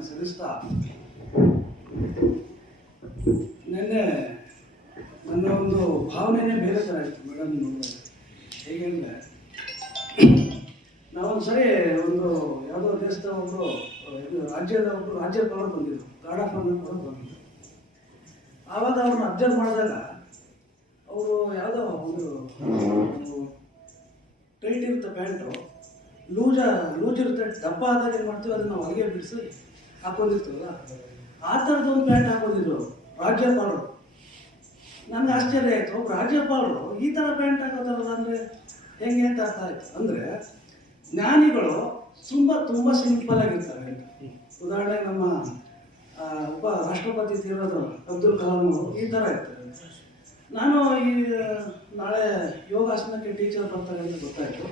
ವಂದನೆಯನ್ನು ಸಲ್ಲಿಸ್ತಾ ನಿನ್ನೆ ನನ್ನ ಒಂದು ಭಾವನೆಯೇ ಬೇರೆ ಥರ ಇತ್ತು ಮೇಡಮ್ ನೋಡಿದ್ರೆ. ಹೇಗೆ ಅಂದರೆ ನಾವೊಂದು ಸರಿ ಒಂದು ಯಾವುದೋ ದೇಶದ ಒಬ್ಬರು ರಾಜ್ಯಪಾಲರು ಬಂದಿದ್ದರು, ಗಾರ್ಡ್ ಆಫ್ ಆನರ್ ಕೂಡ ಬಂದಿದ್ದರು. ಆವಾಗ ಅವ್ರನ್ನ ಅಬ್ಸರ್ವ್ ಮಾಡಿದಾಗ ಅವರು ಯಾವುದೋ ಒಂದು ಟೈಟ್ ಇರುತ್ತೆ ಪ್ಯಾಂಟು, ಲೂಜ್ ಇರುತ್ತೆ, ದಪ್ಪ ಆದಾಗ ಏನು ಮಾಡ್ತೀವಿ ಅದನ್ನು ನಾವು ಹೊರಗೆ ಬಿಡಿಸಿ ಹಾಕೊಂಡಿರ್ತೀವಲ್ಲ, ಆ ಥರದೊಂದು ಪ್ಯಾಂಟ್ ಹಾಕೊಂಡಿದ್ರು ರಾಜ್ಯಪಾಲರು. ನನಗೆ ಆಶ್ಚರ್ಯ ಆಯಿತು, ಒಬ್ಬರು ರಾಜ್ಯಪಾಲರು ಈ ಥರ ಪ್ಯಾಂಟ್ ಹಾಕೋತಾರಲ್ಲ ಅಂದರೆ ಹೆಂಗೆ ಅಂತ ಅರ್ಥ ಆಯಿತು. ಅಂದರೆ ಜ್ಞಾನಿಗಳು ತುಂಬ ಸಿಂಪಲ್ ಆಗಿರ್ತಾರೆ ಅಂತ. ಉದಾಹರಣೆಗೆ ನಮ್ಮ ಒಬ್ಬ ರಾಷ್ಟ್ರಪತಿ ತೀರೋದು ಅಬ್ದುಲ್ ಕಲಾಂ ಅವರು ಈ ಥರ ಇರ್ತಾರೆ. ನಾನು ಈ ನಾಳೆ ಯೋಗಾಸನಕ್ಕೆ ಟೀಚರ್ ಬರ್ತಾರೆ ಅಂತ ಗೊತ್ತಾಯಿತು.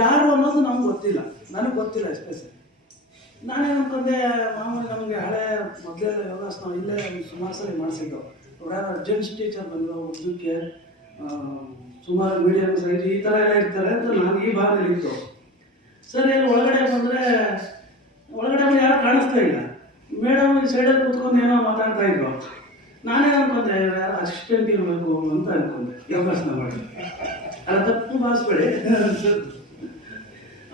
ಯಾರು ಅನ್ನೋದು ನಮ್ಗೆ ಗೊತ್ತಿಲ್ಲ, ನನಗೆ ಗೊತ್ತಿಲ್ಲ ಎಸ್ಪೆಷಲಿ. ನಾನೇನು ಅನ್ಕೊಂಡೆ, ಮಾಮೂಲಿ ನಮಗೆ ಹಳೆ ಮೊದಲೆಲ್ಲ ಯೋಗಾಸನ ಇಲ್ಲೇ ಸುಮಾರು ಸಲ ಮಾಡಿಸಿದ್ದು. ಯಾರು ಜೆಂಟ್ಸ್ ಟೀಚರ್ ಬಂದರು, ಉದ್ದಕ್ಕೆ ಸುಮಾರು ಮೀಡಿಯಮ್ ಸೈಜ್ ಈ ಥರ ಎಲ್ಲ ಇರ್ತಾರೆ ಅಂತ ನಾನು ಈ ಭಾಗದಲ್ಲಿ ಇತ್ತು. ಸರಿ, ಅಲ್ಲಿ ಒಳಗಡೆ ಬಂದರೆ ಯಾರು ಕಾಣಿಸ್ತಾ ಇಲ್ಲ. ಮೇಡಮ್ ಈ ಸೈಡಲ್ಲಿ ಕೂತ್ಕೊಂಡು ಏನೋ ಮಾತಾಡ್ತಾ ಇದ್ರು. ನಾನೇ ಅನ್ಕೊಂಡೆ ಯಾರು ಅಸಿಸ್ಟೆಂಟ್ ಇರಬೇಕು ಅಂತ ಅನ್ಕೊಂಡೆ ಯೋಗಾಸನ ಮಾಡಿ. ಅದು ತಪ್ಪು ಭಾವಿಸ್ಬೇಡಿ.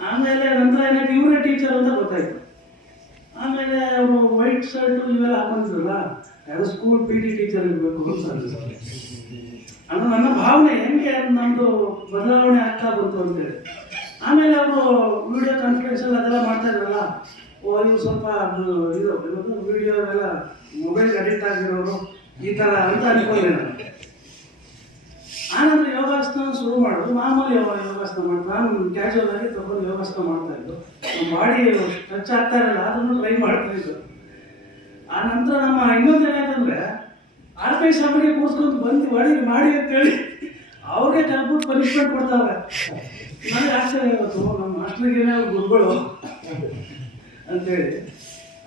ಆಮೇಲೆ ನಂತರ ಏನಾಯ್ತು, ಇವರೇ ಟೀಚರ್ ಅಂತ ಗೊತ್ತಾಯ್ತು. ಆಮೇಲೆ ಅವರು ವೈಟ್ ಶರ್ಟು ಇವೆಲ್ಲ ಹಾಕೊಂಡಿದ್ರಲ್ಲ, ಯಾರೋ ಸ್ಕೂಲ್ PT ಟೀಚರ್ ಇರಬೇಕು ಅಂತ ಅನ್ಸುತ್ತೆ. ಅದು ನನ್ನ ಭಾವನೆ, ಹೆಂಗೆ ನಮ್ಮದು ಬದಲಾವಣೆ ಆಗ್ತಾ ಬಂತು ಅಂತೇಳಿ. ಆಮೇಲೆ ಅವರು ವಿಡಿಯೋ ಕಾನ್ಫರೆನ್ಸಲ್ಲಿ ಅದೆಲ್ಲ ಮಾಡ್ತಾ ಇದ್ರಲ್ಲ, ಇವರು ಸ್ವಲ್ಪ ಇದು ವಿಡಿಯೋ ಎಲ್ಲ ಮೊಬೈಲ್ ಅಡಿಕ್ಟ್ ಆಗಿರೋರು ಈ ಥರ ಅಂತ ಅನ್ಕೊಂಡೆ ನಾನು. ಆನಂತರ ಯೋಗಾಸನ ಶುರು ಮಾಡೋದು, ಮಾಮೂಲಿ ಯೋಗಾಸನ ಮಾಡ್ತಾ ನಾನು ಕ್ಯಾಶುವಲ್ ಆಗಿ ತಗೊಂಡು ಯೋಗಾಸನ ಮಾಡ್ತಾ ಇದ್ದು. ನಮ್ಮ ಬಾಡಿ ಟಚ್ ಆಗ್ತಾ ಇರಲ್ಲ, ಅದನ್ನು ಟ್ರೈ ಮಾಡ್ತಾ ಇದ್ದು. ಆ ನಂತರ ನಮ್ಮ ಇನ್ನೊಂದು ಏನಾಯ್ತಂದ್ರೆ, ಆರ್ಪೈ ಸಾಮರಿಗೆ ಕೂರ್ಸ್ಕೊಂಡು ಬಂದು ಮಾಡಿ ಅಂತೇಳಿ ಅವ್ರಿಗೆ ಕಲ್ಬಿಟ್ಟು ಪನಿಷ್ಮೆಂಟ್ ಕೊಡ್ತಾವ್ರೆ. ನನಗೆ ಆಶ್ಚರ್ಯ ಇವತ್ತು ನಮ್ಮ ಮಾಸ್ಟರ್ಗೆ ಗುರುಗಳು ಅಂತೇಳಿ.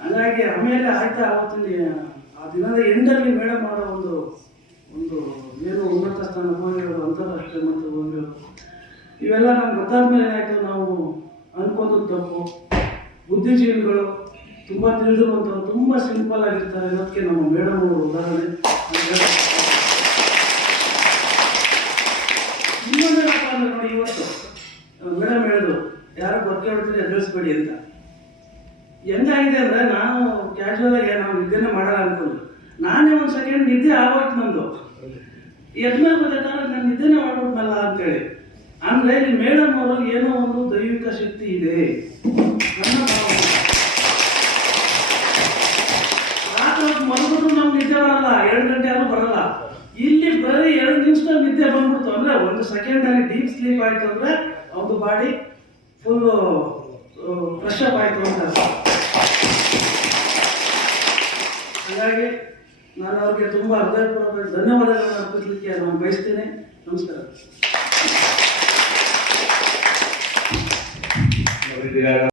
ಹಾಗಾಗಿ ಆಮೇಲೆ ಆಯ್ತಾ ಅವತ್ತಿನ ಆ ದಿನದ ಎಂಡಲ್ಲಿ ಮೇಡಮ್ ಮಾಡೋ ಒಂದು ಏನು ಉನ್ನತ ಸ್ಥಾನ ಹೋಗಿರೋದು, ಅಂತಾರಾಷ್ಟ್ರೀಯ ಮಟ್ಟಕ್ಕೆ ಹೋಗಿರೋದು, ಇವೆಲ್ಲ ನಮ್ಗೆ ಗೊತ್ತಾದ್ಮೇಲೆ ಏನಾಯಿತು, ನಾವು ಅನ್ಕೋದು ತಪ್ಪು. ಬುದ್ಧಿಜೀವಿಗಳು ತುಂಬ ತಿಳಿದಿರುವಂಥವ್ರು ತುಂಬ ಸಿಂಪಲ್ ಆಗಿರ್ತಾರೆ ಅನ್ನೋದಕ್ಕೆ ನಮ್ಮ ಮೇಡಮ್ ಅವರು ಉದಾಹರಣೆ. ಇನ್ನೊಂದೇನಪ್ಪ ಅಂದರೆ ನೋಡಿ, ಇವತ್ತು ಮೇಡಮ್ ಹೇಳಿದ್ರು ಯಾರು ಬರ್ಕೆ ಹೊಡ್ತೀನಿ ಎದುರಿಸ್ಬೇಡಿ ಅಂತ. ಹೆಂಗಾಗಿದೆ ಅಂದರೆ, ನಾನು ಕ್ಯಾಶುವಲ್ ಆಗಿ ನಾವು ನಿದ್ದೆನೇ ಮಾಡಲ್ಲ ಅನ್ಕೊಂಡು ನಾನೇ ಒಂದು ಸೆಕೆಂಡ್ ನಿದ್ದೆ ಆಗೋಯ್ತು ನಮ್ಮದು. ಎದ್ಮೇಲೆ ಗೊತ್ತಾದ್ರೆ ನಾನು ನಿದ್ದೆನೇ ಮಾಡ್ಬಿಟ್ನಲ್ಲ ಅಂತೇಳಿ. ಅಂದರೆ ಇಲ್ಲಿ ಮೇಡಮ್ ಅವರಲ್ಲಿ ಏನೋ ಒಂದು ದೈವಿಕ ಶಕ್ತಿ ಇದೆ ನನ್ನ ಭಾವನೆ. ರಾತ್ರಿ ಮಲ್ಬಿಟ್ರು ನಮ್ಗೆ ನಿದ್ದೆ ಬರಲ್ಲ, 2 ಗಂಟೆ ಆದ್ರೂ ಬರಲ್ಲ. ಇಲ್ಲಿ ಬರೀ 2 ನಿಮಿಷದಲ್ಲಿ ನಿದ್ದೆ ಬಂದ್ಬಿಡ್ತು. ಅಂದರೆ 1 ಸೆಕೆಂಡಲ್ಲಿ ಡೀಪ್ ಸ್ಲೀಪ್ ಆಯಿತು ಅಂದರೆ ಅವ್ರದ್ದು ಬಾಡಿ ಫುಲ್ಲು ಫ್ರೆಶ್ ಅಪ್ ಆಯಿತು ಅಂತ. ಹಾಗಾಗಿ ನಾನು ಅವ್ರಿಗೆ ತುಂಬ ಹೃದಯಪೂರ್ವಕ ಧನ್ಯವಾದಗಳನ್ನು ಅರ್ಪಿಸಲಿಕ್ಕೆ ನಾನು ಬಯಸ್ತೇನೆ. ನಮಸ್ಕಾರ.